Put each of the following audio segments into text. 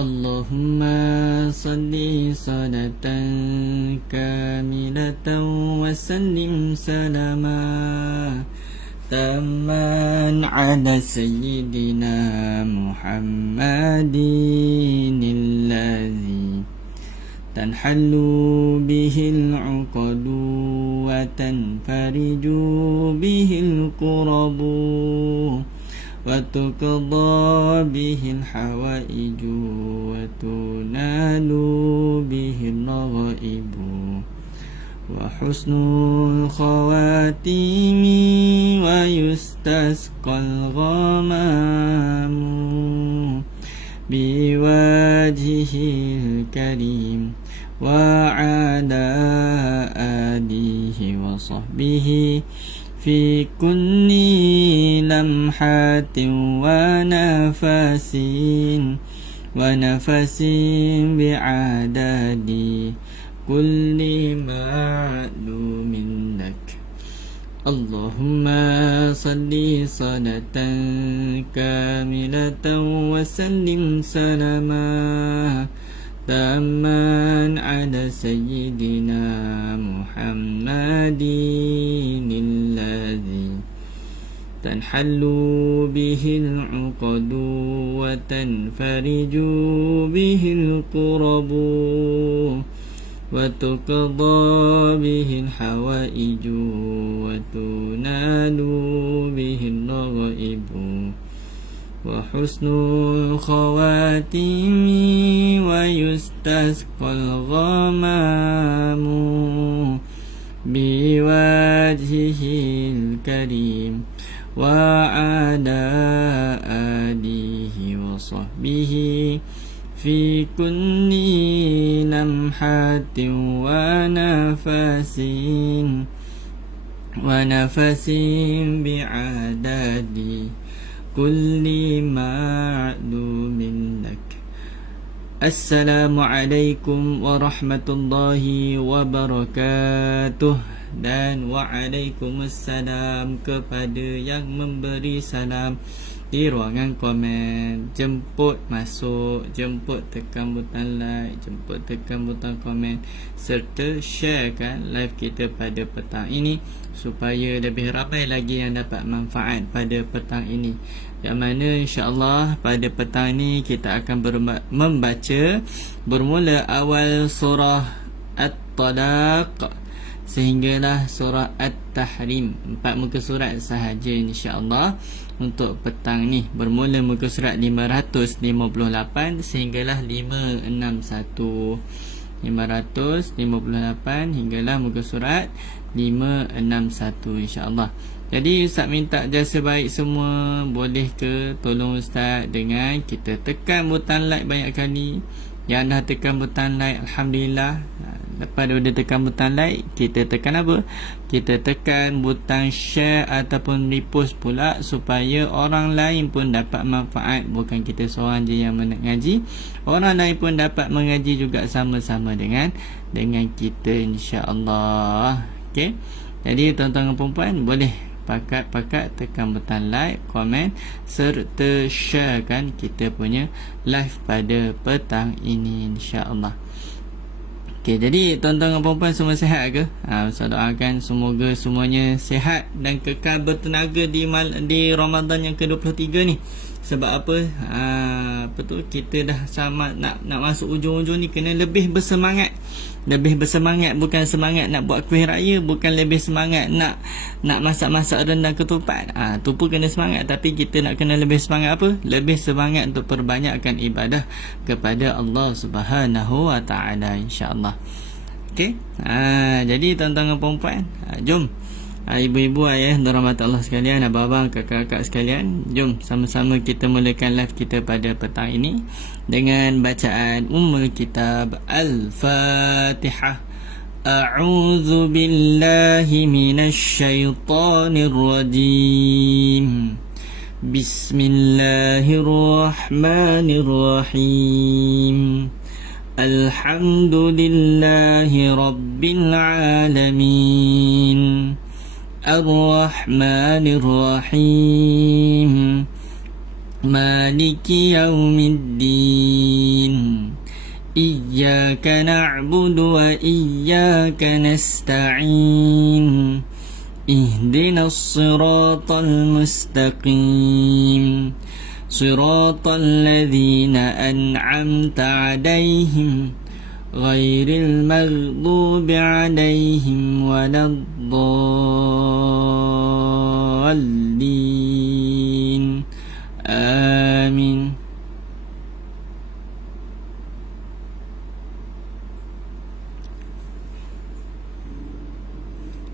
Allahumma salli salatan kamilatan wa sallim salama taman ala sayyidina Muhammadin alladhi tanhallu bihil uqadu wa tanfariju bihil qurabu wa tuqadha bihil hawaiju wa tunalu bihil ghaibu wa husnul khawatimi wa yustasqal ghamamu biwajhihil karim wa ala alihi wa sahbihi fi kulli lamhatin wa nafasin bi'adadi kulli ma'lumin lak. Allahumma salli salatan kamilatan wa sallim salama taman ala sayyidina Muhammadin alladhi tanhallu bihil uqadu wa tanfariju bihil qurabu wa tuqadha bihil hawaiju wa tunalu bihil ghaibu wa husnul khawatimi wa yustasqal ghamamu biwajhihil karim wa ala alihi wa sahbihi fi kulli lamhatin wa nafasin bi'adadi kulli ma'lumin lak. Assalamualaikum warahmatullahi wabarakatuh. Dan waalaikumsalam kepada yang memberi salam di ruangan komen. Jemput masuk, jemput tekan butang like, jemput tekan butang komen, serta sharekan live kita pada petang ini supaya lebih ramai lagi yang dapat manfaat pada petang ini. Yang mana insya-Allah pada petang ini kita akan membaca bermula awal surah At-Talaq sehinggalah surah At-Tahrim. 4 muka surat sahaja insya-Allah untuk petang ni, bermula muka surat 558 sehinggalah 561. 558 hinggalah muka surat 561 insya-Allah. Jadi Ustaz minta jasa baik semua, boleh ke tolong Ustaz dengan kita tekan butang like banyak kali. Yang dah tekan butang like, alhamdulillah. Lepas daripada tekan butang like, kita tekan apa? Kita tekan butang share ataupun repost pula, supaya orang lain pun dapat manfaat. Bukan kita seorang je yang mengaji, orang lain pun dapat mengaji juga sama-sama dengan kita insya-Allah. Okey. Jadi tuan-tuan dan puan-puan boleh pakat tekan butang like, komen serta sharekan kita punya live pada petang ini insya-Allah. Okey, jadi tuan-tuan dan puan-puan semua sihat ke? Saya doakan semoga semuanya sihat dan kekal bertenaga di Ramadan yang ke-23 ni. Sebab apa? Betul, kita dah sama nak masuk ujung-ujung ni, kena lebih bersemangat. Lebih bersemangat, bukan semangat nak buat kuih raya, bukan lebih semangat nak masak-masak rendang ketupat. Tu pun kena semangat, tapi kita nak kena lebih semangat apa? Lebih semangat untuk perbanyakkan ibadah kepada Allah Subhanahu wa taala insya-Allah. Okey. Jadi tuan-tuan dan puan-puan, jom ibu-ibu, ayah dan rahmat Allah sekalian, abang-abang, kakak-kakak sekalian, jom sama-sama kita mulakan live kita pada petang ini dengan bacaan Ummul Kitab Al-Fatihah. A'udzu billahi minasy syaithanir rajim. Bismillahirrahmanirrahim. Alhamdulillahi rabbil alamin. Ar-Rahmanir Rahim. مالك يوم الدين إياك نعبد وإياك نستعين اهدنا الصراط المستقيم صراط الذين أنعمت عليهم غير المغضوب عليهم ولا الضالين آمين.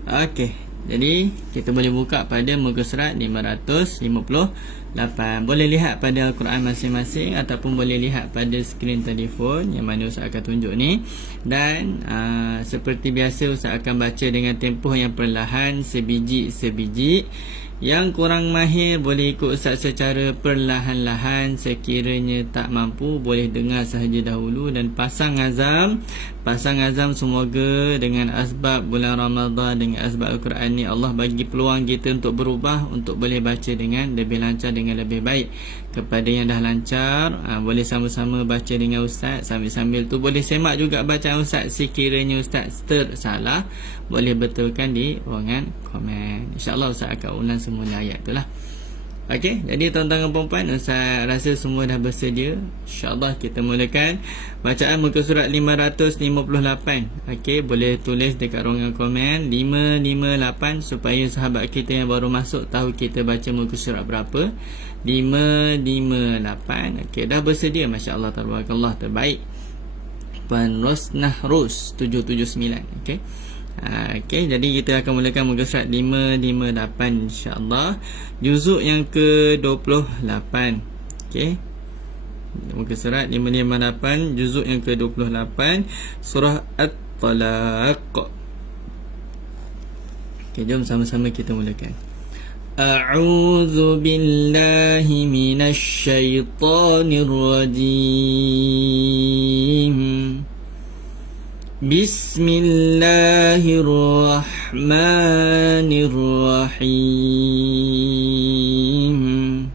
Okey, jadi kita boleh buka pada muka surat 558. Boleh lihat pada Al-Quran masing-masing ataupun boleh lihat pada skrin telefon yang mana Ustaz akan tunjuk ni. Dan seperti biasa Ustaz akan baca dengan tempoh yang perlahan, sebiji-sebiji. Yang kurang mahir boleh ikut Ustaz secara perlahan-lahan. Sekiranya tak mampu boleh dengar sahaja dahulu dan pasang azam. Pasang azam semoga dengan asbab bulan Ramadan, dengan asbab Al-Quran ni Allah bagi peluang kita untuk berubah, untuk boleh baca dengan lebih lancar, dengan lebih baik. Kepada yang dah lancar, boleh sama-sama baca dengan Ustaz. Sambil-sambil tu boleh semak juga bacaan Ustaz. Sekiranya Ustaz tersalah, boleh betulkan di ruangan komen. InsyaAllah Ustaz akan ulang semula ayat tu lah. Okey, jadi tuan-tuan dan puan-puan, Ustaz rasa semua dah bersedia. InsyaAllah kita mulakan bacaan muka surat 558. Okey, boleh tulis dekat ruangan komen 558 supaya sahabat kita yang baru masuk tahu kita baca muka surat berapa. 558. Okey, dah bersedia. Masya-Allah, tabarakallah, terbaik. Puan Rosnah Ros 779. Okey. Okey, jadi kita akan mulakan muka surat 558 insya-Allah. Juzuk yang ke-28. Okey. Muka surat 558, juzuk yang ke-28, surah At-Talaq. Okey, jom sama-sama kita mulakan. A'udzu billahi minasy syaithanir rajim. Bismillahirrahmanirrahim.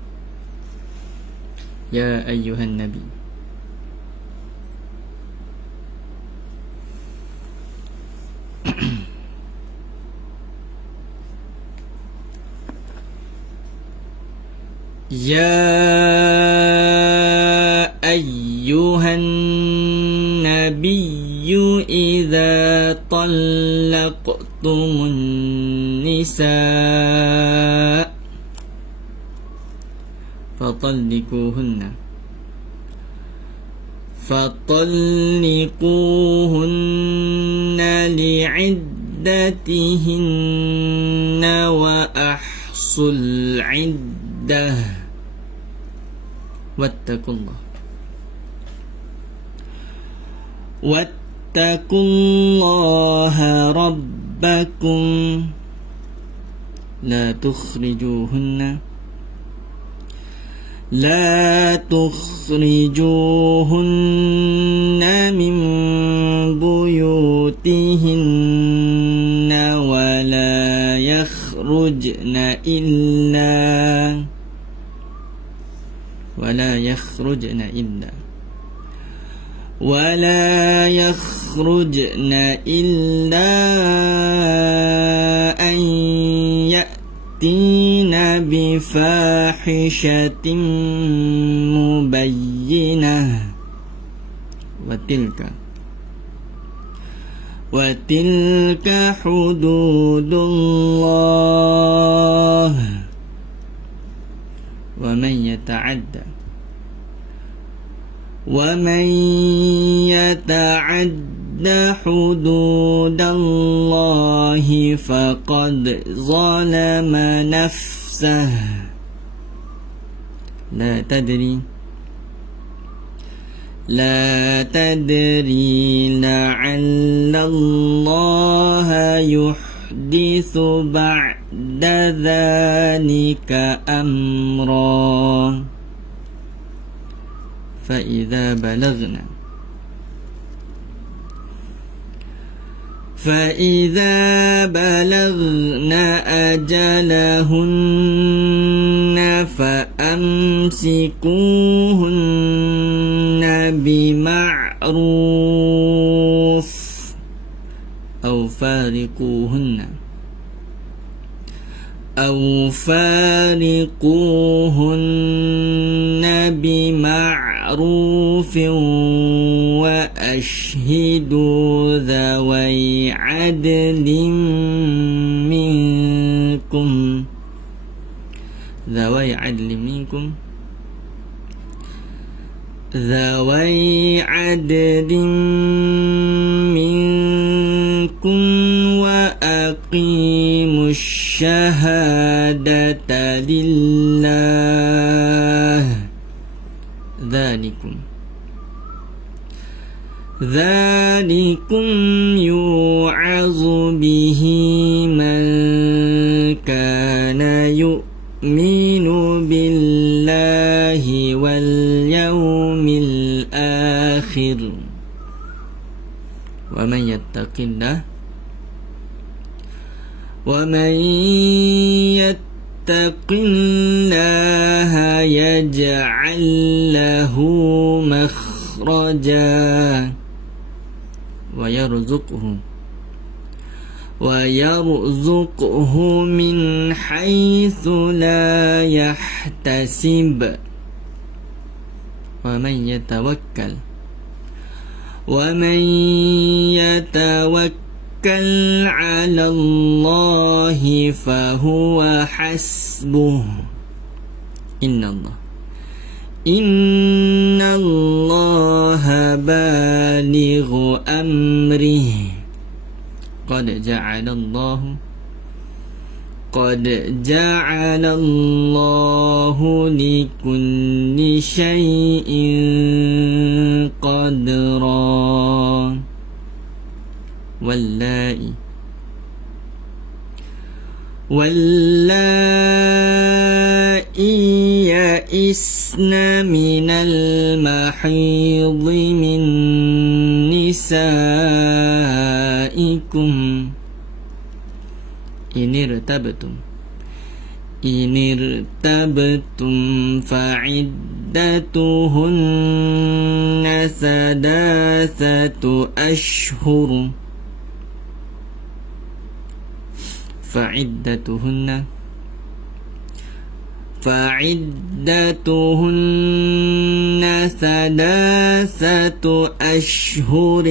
Ya ayyuhan nabi, Ya ayyuhan nabiyyu idza talaqtumun nisaa fatalliquhunna li'iddatihinna wa ahsul 'iddah wattaqullaha rabbakum la tukhrijuhunna min buyutihinna wa la yakhrujna illa an ya'tina bifahishatin mubayyinah wa tilka hududullah wa man yata'adda hududallahi faqad zalama nafsahu la tadri la'alla Allah yuhdithu ba'da dhalika amra فإذا فإذا بلغن أجلهن فأمسكوهن بمعروف أو فارقوهن بمعروف وأشهدوا ذوي عدل منكم وأقيموا الشهادة لله ذلكم يوعظ به من كان يؤمن بالله واليوم الآخر ومن يتق الله يجعل له مخرجا ويرزقه من حيث لا يحتسب ومن يتوكل على الله فهو حسبه إن الله بالغ أمره قد جعل الله لكل شيء قدرا واللائي يئسن من المحيض من نسائكم إن ارتبتم فعدتهن 3 أشهر فعدتهن 3 أشهر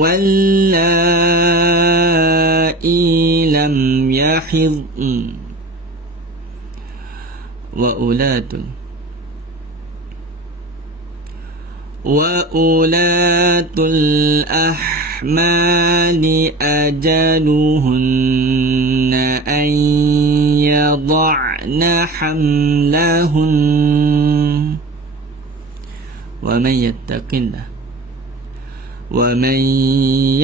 واللائي لم يحضن وأولاة الأحمال أجلهن أن يضعن حملهن ومن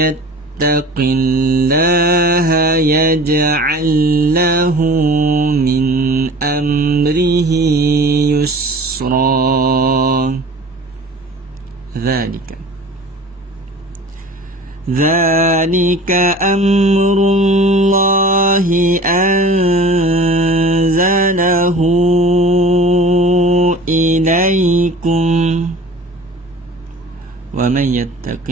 يتق الله يجعل له من أمره يسرا ذلك أمر الله أنزله إليكم ومن يتق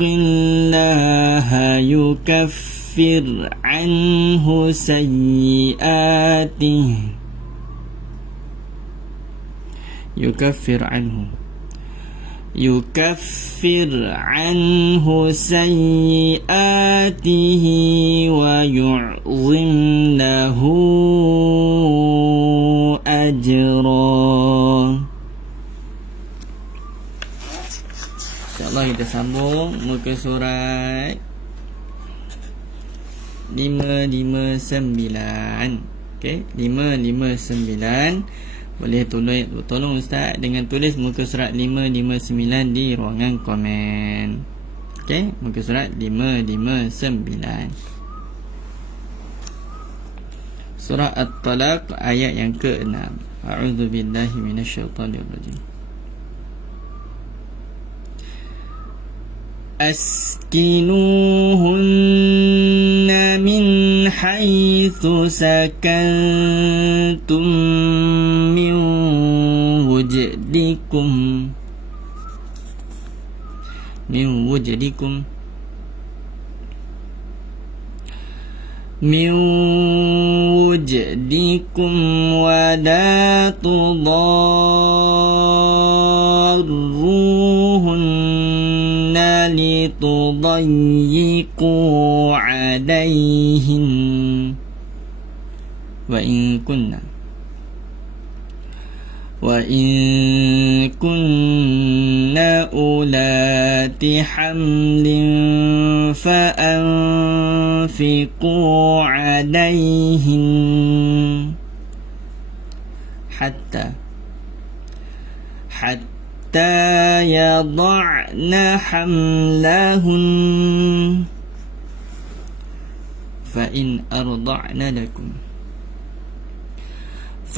الله يكفر عنه سيئاته ويعظم له أجرا. InsyaAllah kita sambung muka surat 559. Okey, 559. Boleh tolong Ustaz dengan tulis muka surat 559 di ruangan komen. Okey, muka surat 559. Surah At-Talaq ayat yang ke-6. A'udzubillahi minasyaitonirrajim. أسكنوهن من حيث سكنتم من وجدكم ولا تضاروهن لتضيقوا عليهن وإن كن أولات حمل فأنفقوا عليهن حتى يضعن حملهن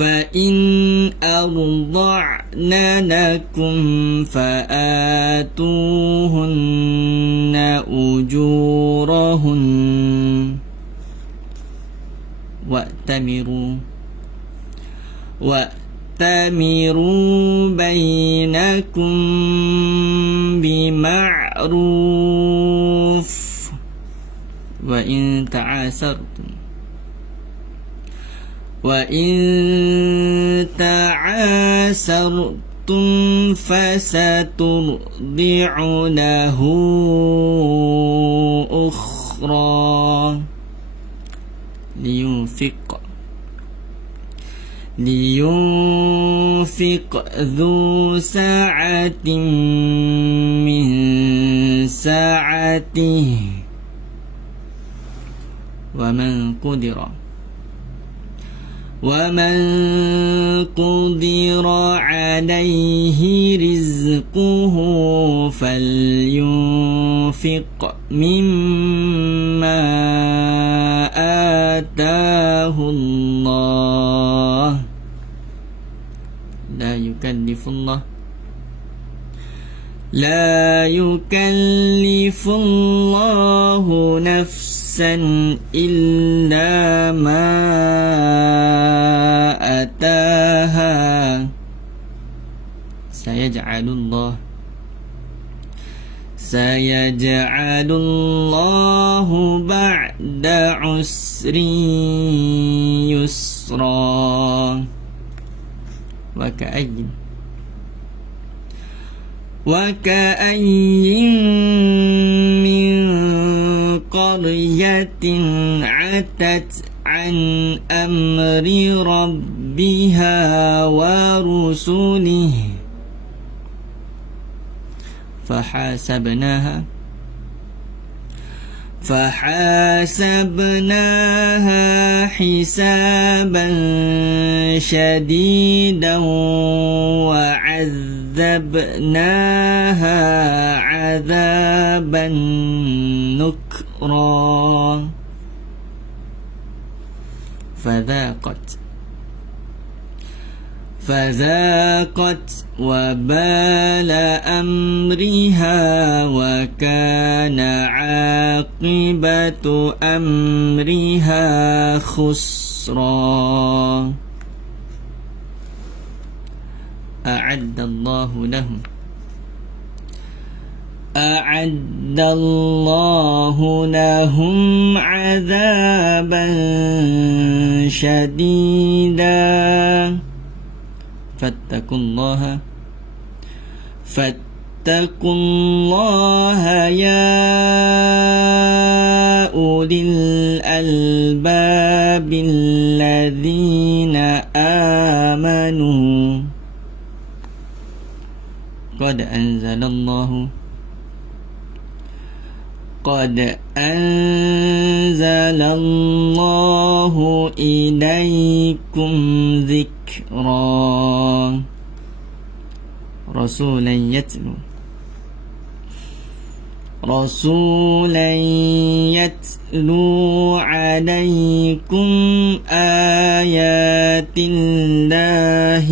فإن أرضعن لكم فآتوهن أجورهن وأتمروا بينكم بمعروف وإن تعاسرتم فسترضع له أخرى لينفق ذو سعة من سعته ومن قدر عليه رزقه فلينفق مما آتاه الله لا يكلف الله نفسا إلا ما أتاها سيجعل الله بعد عسر يسرا وكأي من قرية عتت عن أمر ربها ورسله فحاسبناها حسابا شديدا وعذبناها عذابا نكرا فذاقت وبال أمرها وكان عاقبة أمرها خسرا أعد الله لهم عذابا شديدا فاتقوا الله يا أولي الألباب الذين آمنوا قد أنزل الله إليكم ذكرا رسولا يتلو عليكم آيات الله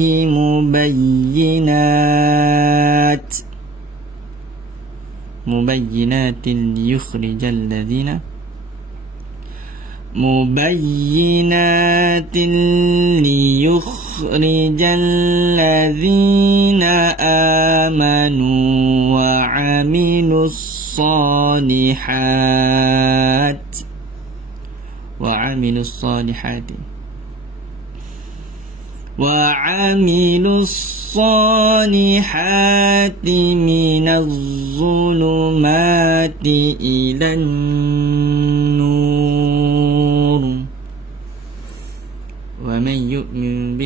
mubayyinatin liyukhrijal ladzina mubayyinatin liyukhrijal ladzina amanu wa 'amilus salihat وعملوا الصالحات من الظلمات إلى النور ومن يؤمن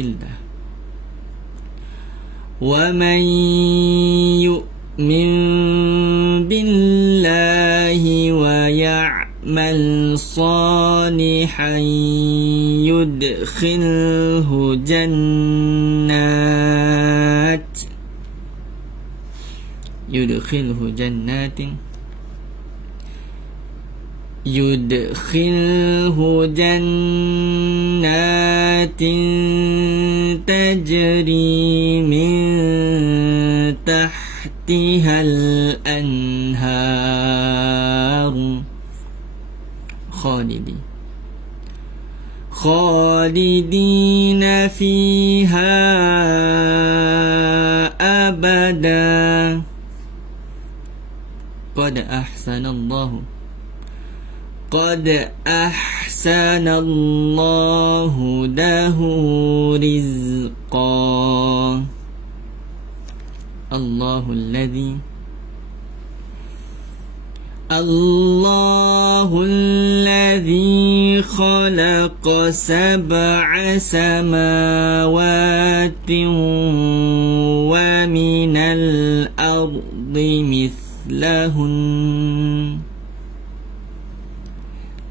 بالله ويعمل صالحا يدخله جنات تجري من تحتها الأنهار خالدين فيها أبدا قد أحسن الله له رزقا الله الذي خلق 7 سماوات ومن الأرض مثلهن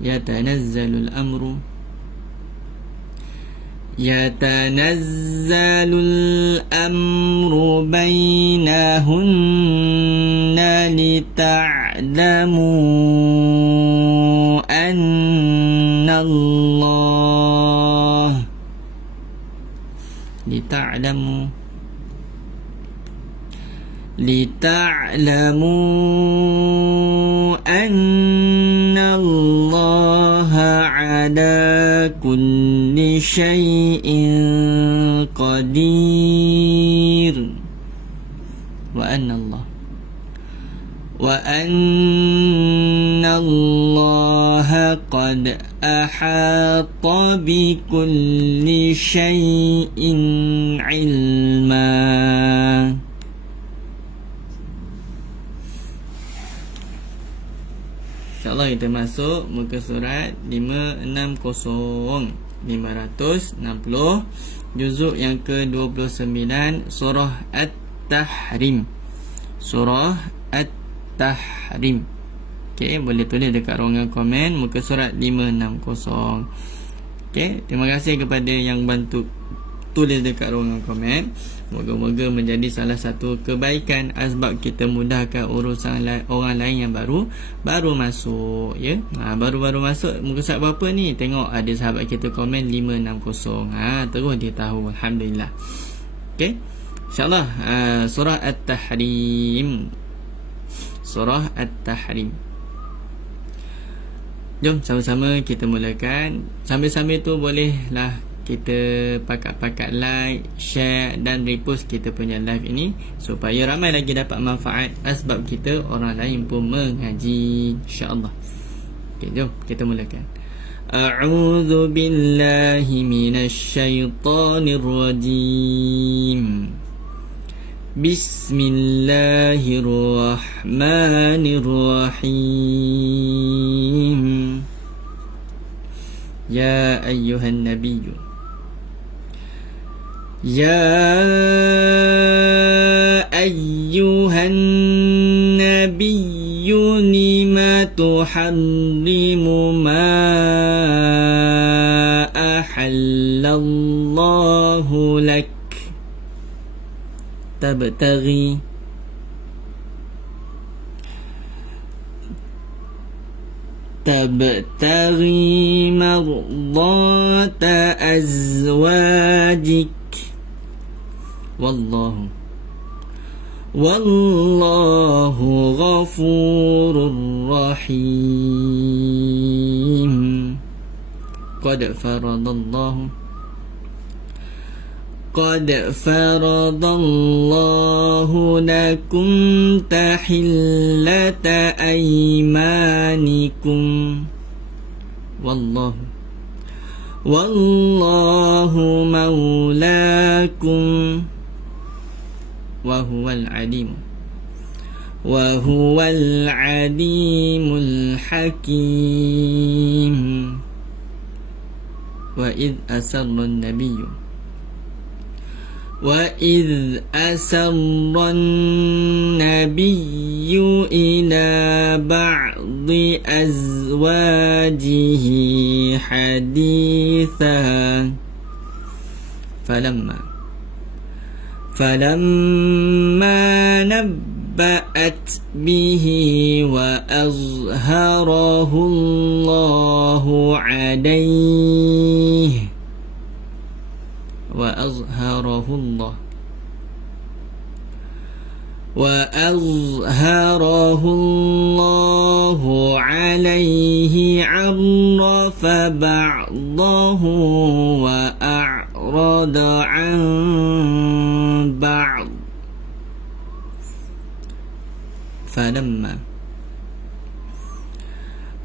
يتنزل الأمر بينهن لتعلموا أن الله على كل شيء قدير وأن الله قد أحاط بكل شيء علما. InsyaAllah kita masuk muka surat 560 juzuk yang ke-29 surah At-Tahrim. Okey, boleh tulis dekat ruangan komen muka surat 560. Okey, terima kasih kepada yang bantu tulis dekat ruangan komen. Moga-moga menjadi salah satu kebaikan asbab kita mudahkan urusan orang lain yang baru masuk, ya. Baru masuk muka surat berapa ni? Tengok ada sahabat kita komen 560. Terus dia tahu, alhamdulillah. Okey. InsyaAllah surah At-Tahrim. Jom sama-sama kita mulakan. Sambil-sambil tu bolehlah kita pakat-pakat like, share dan repost kita punya live ini supaya ramai lagi dapat manfaat asbab kita orang lain pun mengaji, insya-Allah. Okey, jom kita mulakan. A'udzu billahi minasyaitonir rajim. Bismillahirrahmanirrahim. Ya ayyuhan nabiyyu lima tuharrimu ma ahallallahu lak tabtaghi mardata azwajik Wallahu ghafurur rahim. Qad faradallahu lakum tahillata aymanikum. Wallahu maulakum wa huwal alimul hakim. Wa idh asarra an-nabiyyu ila ba'di azwajihi hadithan falamma nabba'at bihi wa azharahu Allahu alayhi arrafa ba'dahu wa a'rada an ba'd.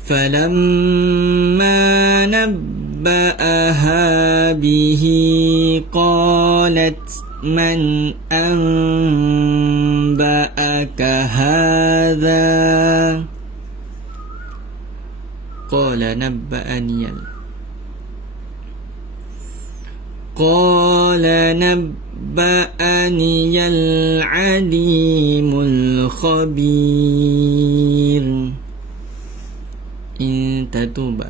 فلما نبأها به قالت من أنبأك هذا قال نبأني العليم الخبير. إن تتوبا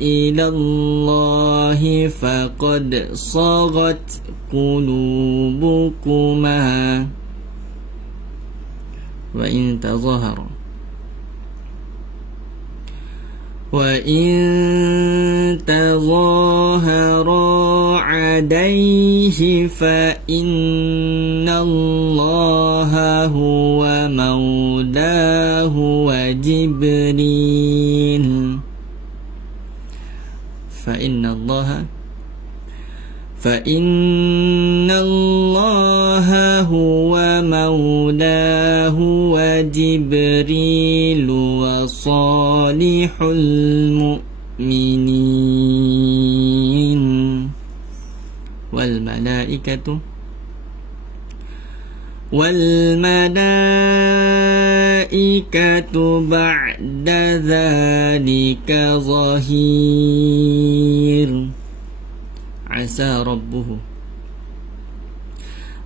إلى الله فقد صغت قلوبكما وإن تظاهرا عليه فإن الله هو مولاه وجبريل فإن الله هو مولاه وجبريل وصالح المؤمنين والملائكة بعد ذلك ظهير.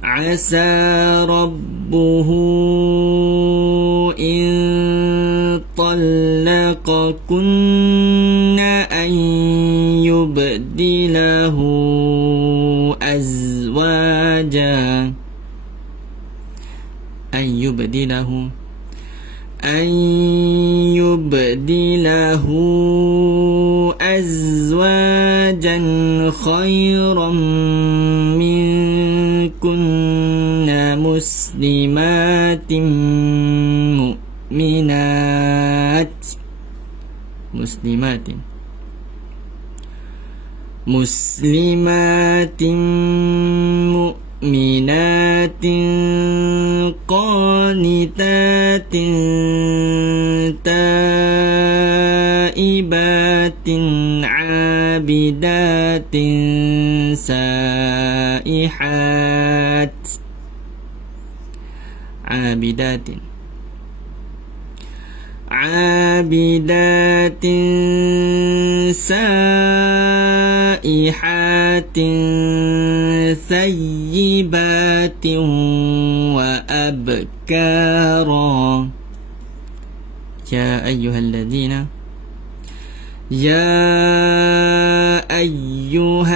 عسى ربه إن طلقكن أن يبدله أزواجا خيرا منكن مسلمات مؤمنات قانتات تائبات عابدات سائحات سائحات ثيبات وأبكارا. يا أيها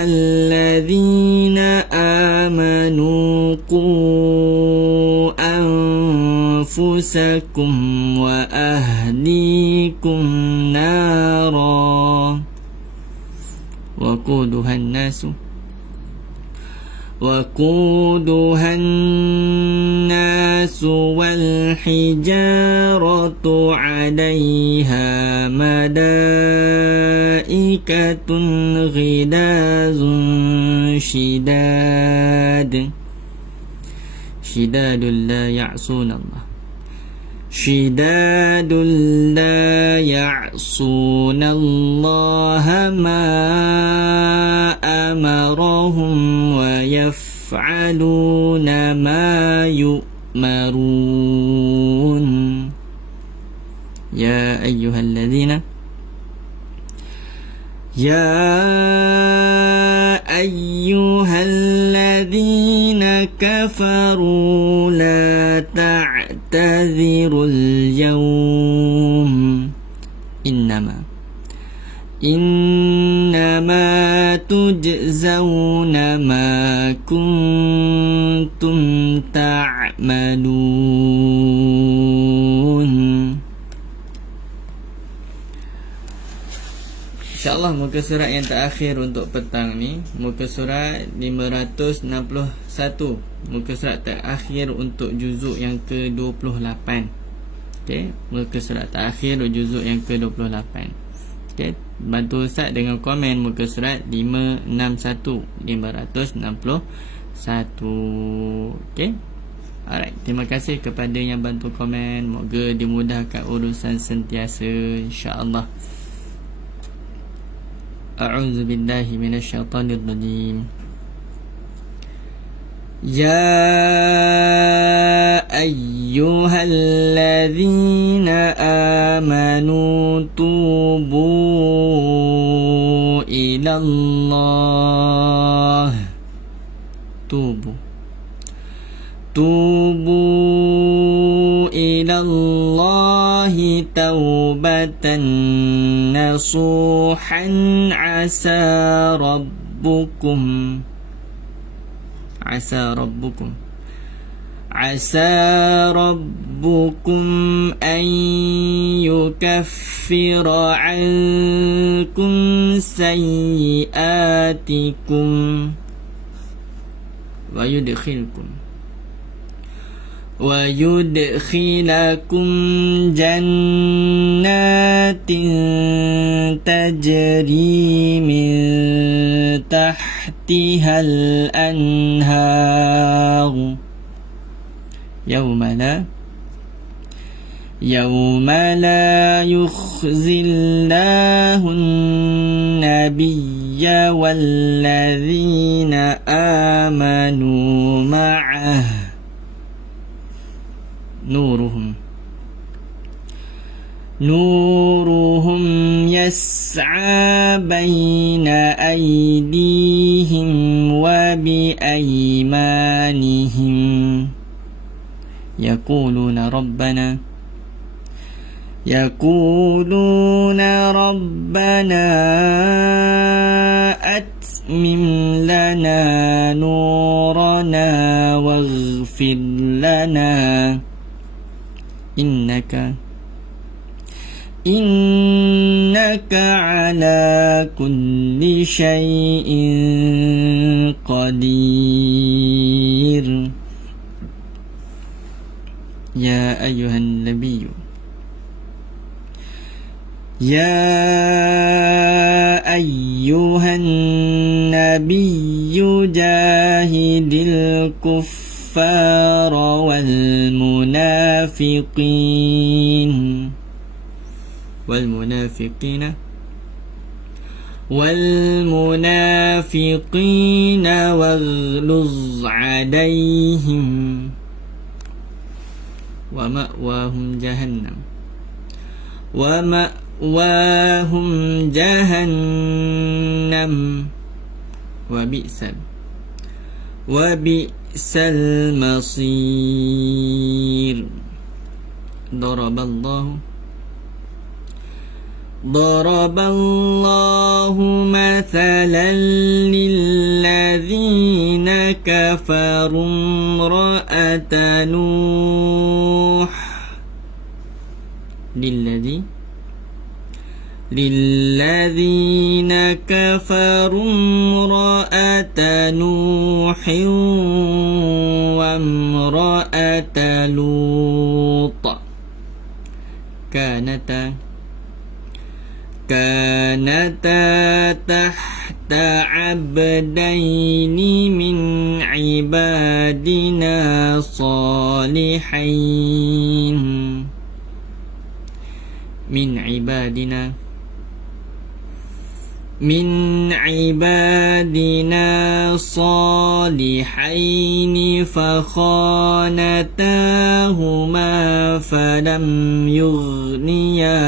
الذين آمنوا قوا أنفسكم وأهليكم نارا وقودها الناس والحجارة عليها ملائكة غلاظ شداد لا يعصون الله ما أمرهم ويفعلون ما يؤمرون يا أيها الذين كفروا لا تعتذروا اليوم إنما تجزون ما كنتم تعملون. InsyaAllah muka surat yang terakhir untuk petang ni, muka surat 561, muka surat terakhir untuk juzuk yang ke-28. Okay, muka surat terakhir juzuk yang ke-28. Okay, bantu Ustaz dengan komen muka surat 561. Okay, alright, terima kasih kepada yang bantu komen. Moga dimudahkan urusan sentiasa, insyaAllah. A'udzu billahi minasyaitonir rajim. Ya ayyuhalladzina amanu tubu ilallah. Tubu ilallahi taubatan nasuhan asa rabbukum an yukaffira ankum sayyiatikum wa yudkhilakum jannatin tajri min tahtihal anhar yawma la yukhzillahu an-nabiyya walladzina amanu ma'ah nuruhum yas'a baina aydihim wa bi aymanihim yaquluna rabbana atmim lana nurana waghfir lana innaka ala kulli syai'in qadir. Ya ayyuhan nabiyyu jahidil kuffara wal munafiqina waghluz alaihim wa ma'wahum jahannam wa bi'sal masir. Daraballahu mathalan lilladzina kafaru imra'ata Nuh للذين كفروا امرأة نوح وامرأة لوط كانتا تحت عبدين من عبادنا صالحين من عبادنا صالحين فخانتاهما فلم يغنيا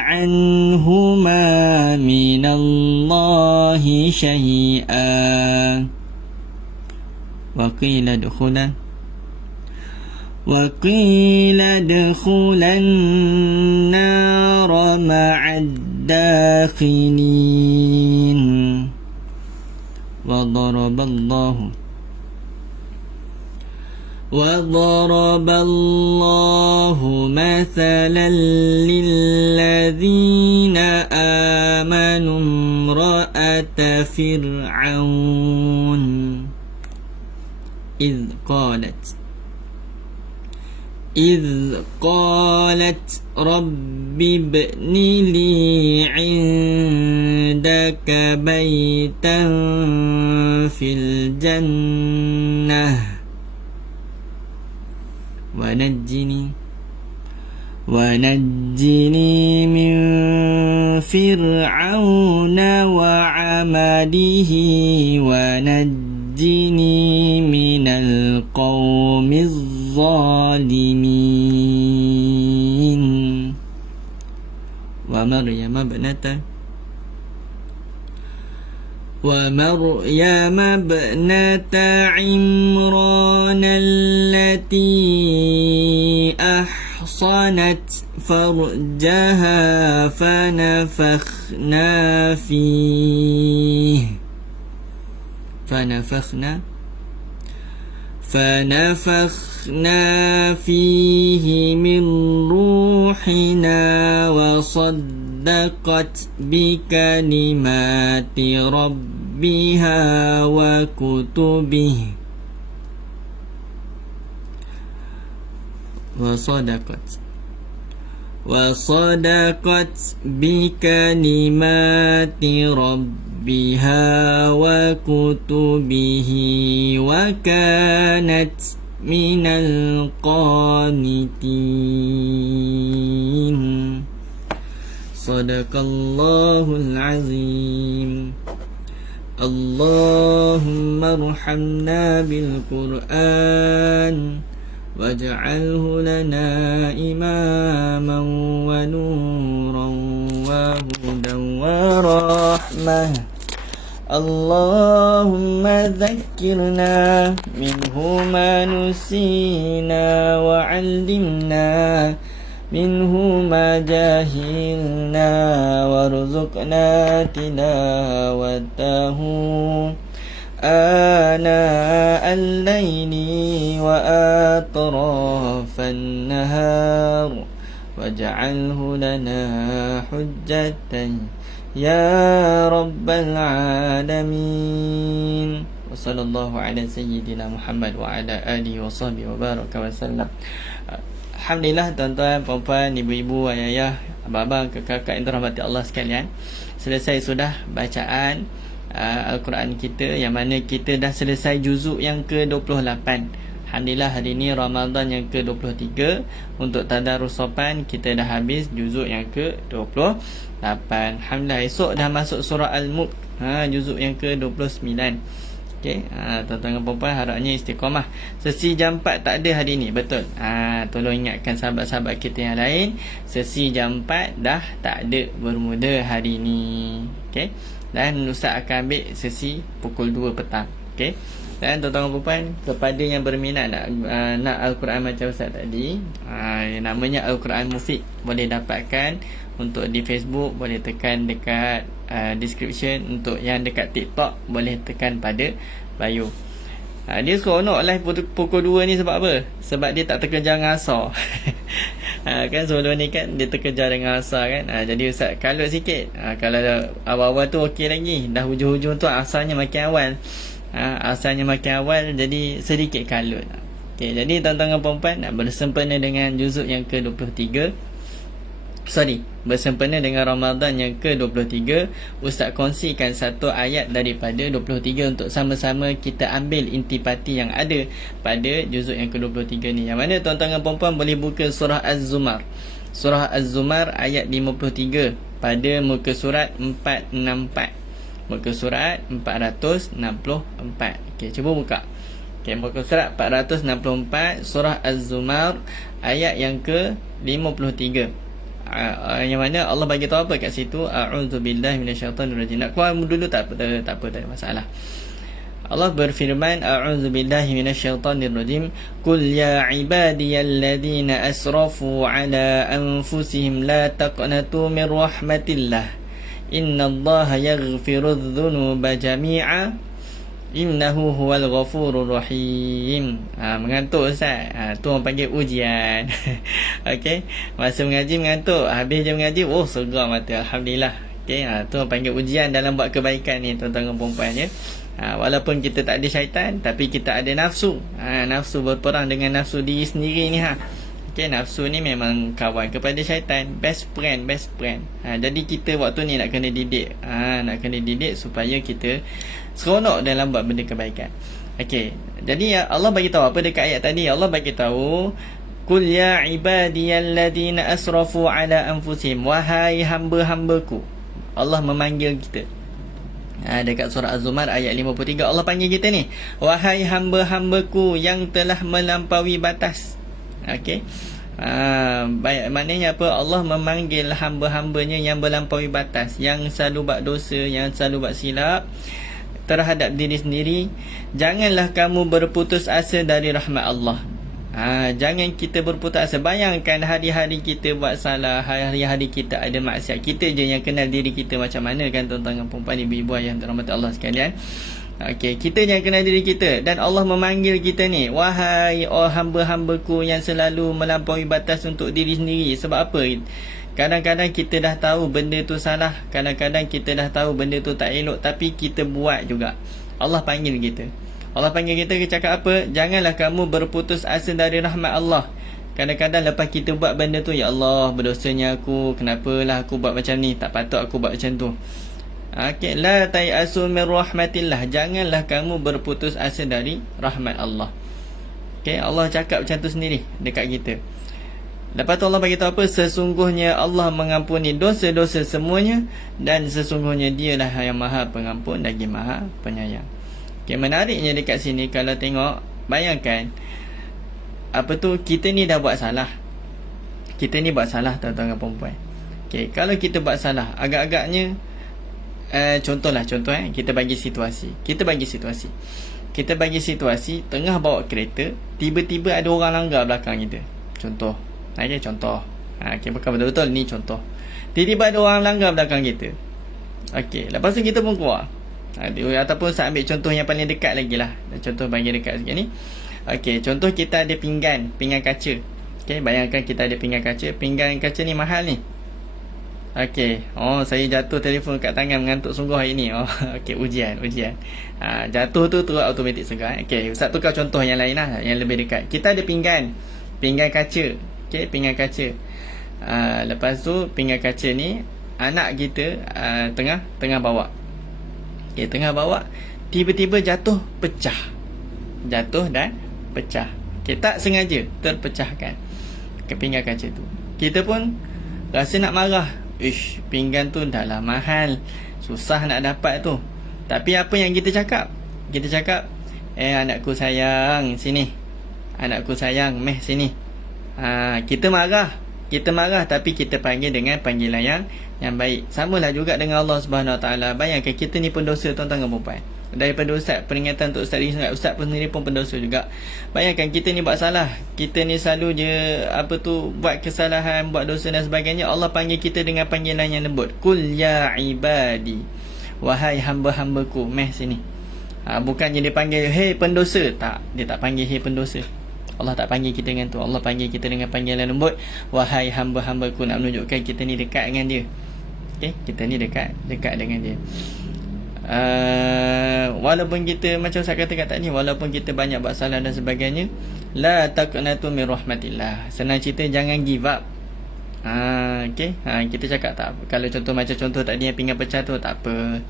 عنهما من الله شيئا وقيل ادخلا النار مع الداخلين وضرب الله مثلا للذين آمنوا امرأة فرعون إذ قالت رب ابن لي عندك بيتا في الجنة ونجني من فرعون وعمله ونجني من القوم الظالمين ومريم ابنة عمران التي أحصنت فرجها فنفخنا فيه من روحنا وصدقت بكلمات ربها وكتبه وصدقت بكلمات ربها وكتبه وكانت من القانتين صدق الله العظيم اللهم ارحمنا بالقرآن واجعله لنا إماما ونورا وهدى ورحمة اللهم ذكرنا منه ما نسينا وعلمنا منه ما جهلنا وارزقنا تلاوته آناء الليل وأطراف النهار واجعله لنا حجة يا رب العالمين وصلى الله على سيدنا محمد وعلى آله وصحبه وبارك وسلم. Alhamdulillah tuan-tuan, puan-puan, ibu-ibu, ayah-ayah, abang-abang, kakak yang dirahmati Allah sekalian, selesai sudah bacaan Al-Quran kita, yang mana kita dah selesai juzuk yang ke-28. Alhamdulillah hari ini Ramadan yang ke-23. Untuk tadarus sopan kita dah habis juzuk yang ke-28. Alhamdulillah esok dah masuk surah Al-Mulk, juzuk yang ke-29. Okey, tuan-tuan dan puan-puan, harapnya istiqamah. Sesi jam 4 tak ada hari ni, betul. Tolong ingatkan sahabat-sahabat kita yang lain, sesi jam 4 dah tak ada bermula hari ni. Okey. Dan Ustaz akan ambil sesi pukul 2 petang. Okey. Dan tuan-tuan dan puan-puan, kepada yang berminat nak Al-Quran macam Ustaz tadi, namanya Al-Quran Mufid, boleh dapatkan untuk di Facebook, boleh tekan dekat description. Untuk yang dekat TikTok boleh tekan pada bio. Dia seronok live pukul 2 ni sebab apa? Sebab dia tak terkejar dengan asar. Kan sebelum ni kan dia terkejar dengan asar kan. Jadi Ustaz kalut sikit. Kalau awal-awal tu okey lagi. Dah hujung-hujung tu asarnya makin awal. Asarnya makin awal, jadi sedikit kalut. Okay, jadi tuan-tuan dan puan-puan, bersempena dengan juzuk yang ke-23, bersempena dengan Ramadan yang ke-23, Ustaz kongsikan satu ayat daripada 23 untuk sama-sama kita ambil intipati yang ada pada juzuk yang ke-23 ni. Yang mana tuan-tuan dan puan-puan boleh buka surah Az-Zumar. Surah Az-Zumar ayat 53 pada muka surat 464. Muka surat 464. Okey, cuba buka. Okey, muka surat 464 surah Az-Zumar ayat yang ke-53. Yang mana Allah bagi tahu apa kat situ? A'udzubillahi minasyaitonirrajim. Nak keluar dulu tak ada masalah. Allah berfirman, A'udzubillahi minasyaitonirrajim. Qul ya ibadiyalladzina asrafu ala anfusihim la taqnatu min rahmatillah. Innallaha yaghfirudz dzunuba jami'a innahu huwal ghafurur rahim. Mengantuk Ustaz. Tu orang panggil ujian. Okey, masa mengaji mengantuk, habis je mengaji, segar mata, alhamdulillah. Okey, tu orang panggil ujian dalam buat kebaikan ni tuan-tuan dan puan-puan ya. Walaupun kita tak ada syaitan, tapi kita ada nafsu. Nafsu berperang dengan nafsu diri sendiri ni Okay, nafsu ni memang kawan kepada syaitan. Best friend. Jadi kita waktu ni nak kena didik. Nak kena didik supaya kita seronok dalam buat benda kebaikan. Okay, jadi Allah bagi tahu apa dekat ayat tadi? Allah bagi tahu, Qul ya ibadiyalladzina asrafu ala anfusihim. Wahai hamba-hambaku. Allah memanggil kita. Dekat surah Az-Zumar ayat 53 Allah panggil kita ni, wahai hamba-hambaku yang telah melampaui batas. Okey. Maknanya apa? Allah memanggil hamba-hambanya yang melampaui batas, yang selalu buat dosa, yang selalu buat silap terhadap diri sendiri. Janganlah kamu berputus asa dari rahmat Allah. Jangan kita berputus asa. Bayangkan hari-hari kita buat salah, hari-hari kita ada maksiat. Kita je yang kenal diri kita macam mana kan tuan-tuan dan puan-puan, ibu-ibu ayah yang dirahmati Allah sekalian. Okey, kita yang kenal diri kita, dan Allah memanggil kita ni, wahai hamba-hambaku yang selalu melampaui batas untuk diri sendiri. Sebab apa? Kadang-kadang kita dah tahu benda tu salah, kadang-kadang kita dah tahu benda tu tak elok, tapi kita buat juga. Allah panggil kita. Allah panggil kita cakap apa? Janganlah kamu berputus asa dari rahmat Allah. Kadang-kadang lepas kita buat benda tu, ya Allah, berdosanya aku, kenapalah aku buat macam ni, tak patut aku buat macam tu. Okay, la tayasu min rahmatillah. Janganlah kamu berputus asa dari rahmat Allah. Okay, Allah cakap macam tu sendiri dekat kita. Lepas tu Allah bagi tahu apa? Sesungguhnya Allah mengampuni dosa-dosa semuanya, dan sesungguhnya Dialah yang Maha Pengampun lagi Maha Penyayang. Okay, menariknya dekat sini kalau tengok, bayangkan apa tu, kita ni dah buat salah. Kita ni buat salah tuan-tuan dan puan-puan. Okay, kalau kita buat salah, agak-agaknya contoh kita bagi situasi. Kita bagi situasi tengah bawa kereta, tiba-tiba ada orang langgar belakang kita. Contoh. Okay, bukan betul-betul ni contoh. Tiba-tiba ada orang langgar belakang kita. Okey, lepas tu kita pun keluar. Ataupun saya ambil contoh yang paling dekat lagi lah. Contoh bagi dekat sikit ni. Okey, contoh kita ada pinggan kaca. Okey, bayangkan kita ada pinggan kaca ni mahal ni. Okey. Saya jatuh telefon kat tangan, mengantuk sungguh hari ni. Okey, ujian. Jatuh tu terus automatik segar. Okey, Ustaz tukar contoh yang lain lah, yang lebih dekat. Kita ada pinggan kaca. Okey, pinggan kaca. Lepas tu pinggan kaca ni anak kita tengah bawa. Okey, tengah bawa, tiba-tiba jatuh dan pecah. Okey, tak sengaja terpecahkan ke pinggan kaca tu. Kita pun rasa nak marah. Pinggan tu dah lah mahal, susah nak dapat tu. Tapi apa yang kita cakap? Kita cakap, anakku sayang, sini. Anakku sayang, meh sini. Kita marah, tapi kita panggil dengan panggilan yang baik. Samalah juga dengan Allah Subhanahu Wa Taala. Bayangkan kita ni pendosa tuan-tuan dan puan-puan. Daripada Ustaz, peringatan untuk Ustaz Rizal, Ustaz pun sendiri pun pendosa juga. Bayangkan kita ni buat salah, kita ni selalu je buat kesalahan, buat dosa dan sebagainya. Allah panggil kita dengan panggilan yang lembut. Qul ya ibadi, wahai hamba-hambaku, meh sini. Bukannya dia panggil hei pendosa. Tak, dia tak panggil hei pendosa. Allah tak panggil kita dengan tu. Allah panggil kita dengan panggilan lembut. Wahai hamba-hambaku, nak menunjukkan kita ni dekat dengan dia. Okay? Kita ni dekat dengan dia. Walaupun kita, macam saya kata kat tadi, walaupun kita banyak buat salah dan sebagainya, la taqnatu min rahmatillah. Senang cerita, jangan give up. Okay? Kita cakap tak, kalau contoh tadi yang pinggan pecah tu, tak apa.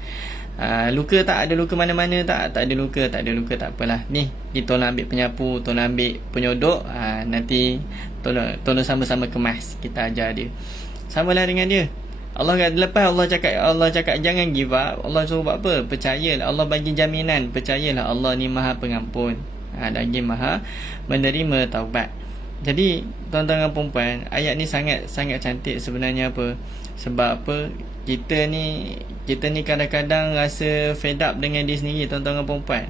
Luka tak ada luka mana-mana, tak ada luka, tak apalah. Ni kita tolong ambil penyapu, tolong ambil penyodok, nanti tolong sama-sama kemas. Kita ajar dia. Samalah dengan dia. Lepas Allah cakap jangan give up, Allah suruh buat apa? Percayalah. Allah bagi jaminan, percayalah Allah ni Maha Pengampun, lagi Maha menerima taubat. Jadi tuan-tuan dan puan-puan, ayat ni sangat cantik sebenarnya. Apa? Sebab apa? Kita ni kadang-kadang rasa fed up dengan diri sendiri, tuan-tuan dan puan-puan.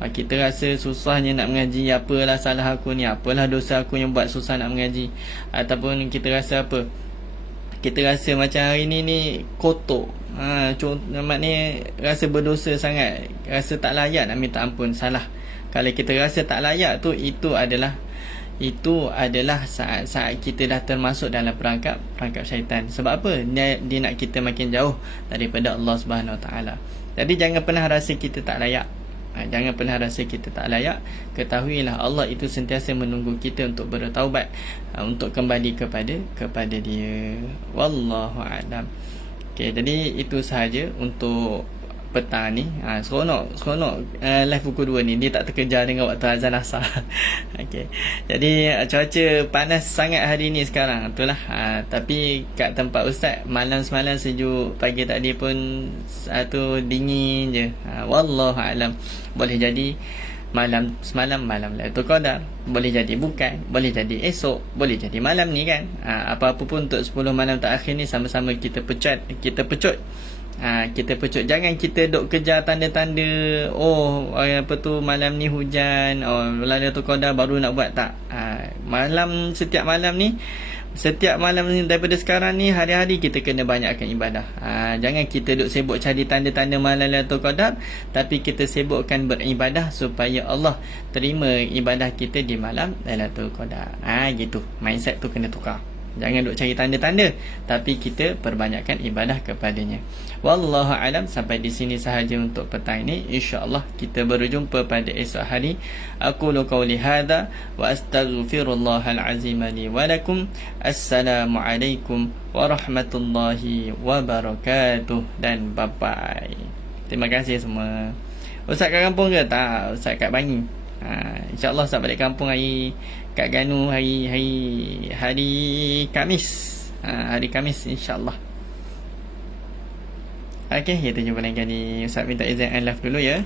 Kita rasa susahnya nak mengaji, apalah salah aku ni, apalah dosa aku yang buat susah nak mengaji. Ataupun kita rasa apa? Kita rasa macam hari ni kotor. Maknanya rasa berdosa sangat, rasa tak layak nak minta ampun, salah. Kalau kita rasa tak layak tu, itu adalah saat-saat kita dah termasuk dalam perangkap syaitan. Sebab apa? Dia nak kita makin jauh daripada Allah Subhanahu Wa Taala. Jadi jangan pernah rasa kita tak layak. Jangan pernah rasa kita tak layak. Ketahuilah Allah itu sentiasa menunggu kita untuk bertaubat, untuk kembali kepada Dia. Wallahu a'lam. Okey, jadi itu sahaja untuk petang ni. Seronok live pukul 2 ni. Dia tak terkejar dengan waktu azan asar. Okey. Jadi cuaca panas sangat hari ni sekarang. Itulah. Tapi kat tempat ustaz malam semalam sejuk, pagi tadi pun dingin je. Wallahu a'lam. Boleh jadi semalam malam Lailatul Qadar, boleh jadi bukan, boleh jadi esok, boleh jadi malam ni kan. Apa-apa pun untuk 10 malam terakhir ni sama-sama kita pecut. Jangan kita duk kejar tanda-tanda malam ni hujan, Lailatul Qadar baru nak buat. Tak. Setiap malam ni daripada sekarang ni, hari-hari kita kena banyakkan ibadah. Jangan kita duk sibuk cari tanda-tanda malam Lailatul Qadar, tapi kita sibukkan beribadah supaya Allah terima ibadah kita di malam Lailatul Qadar. Gitu. Mindset tu kena tukar. Jangan duk cari tanda-tanda, tapi kita perbanyakkan ibadah kepadanya. Wallahu alam. Sampai di sini sahaja untuk petang ini. InsyaAllah kita berjumpa pada esok hari. Aqulu qawli hadha wa astaghfirullahal azim li wa lakum. Assalamualaikum warahmatullahi wabarakatuh. Dan bye-bye. Terima kasih semua. Ustaz kat kampung ke? Tak, Ustaz kat Bangi. InsyaAllah Ustaz balik kampung kat Ganu hari Khamis. Hari Khamis insyaAllah. Okey, kita jumpa lagi kali. Ustaz minta izin live dulu ya.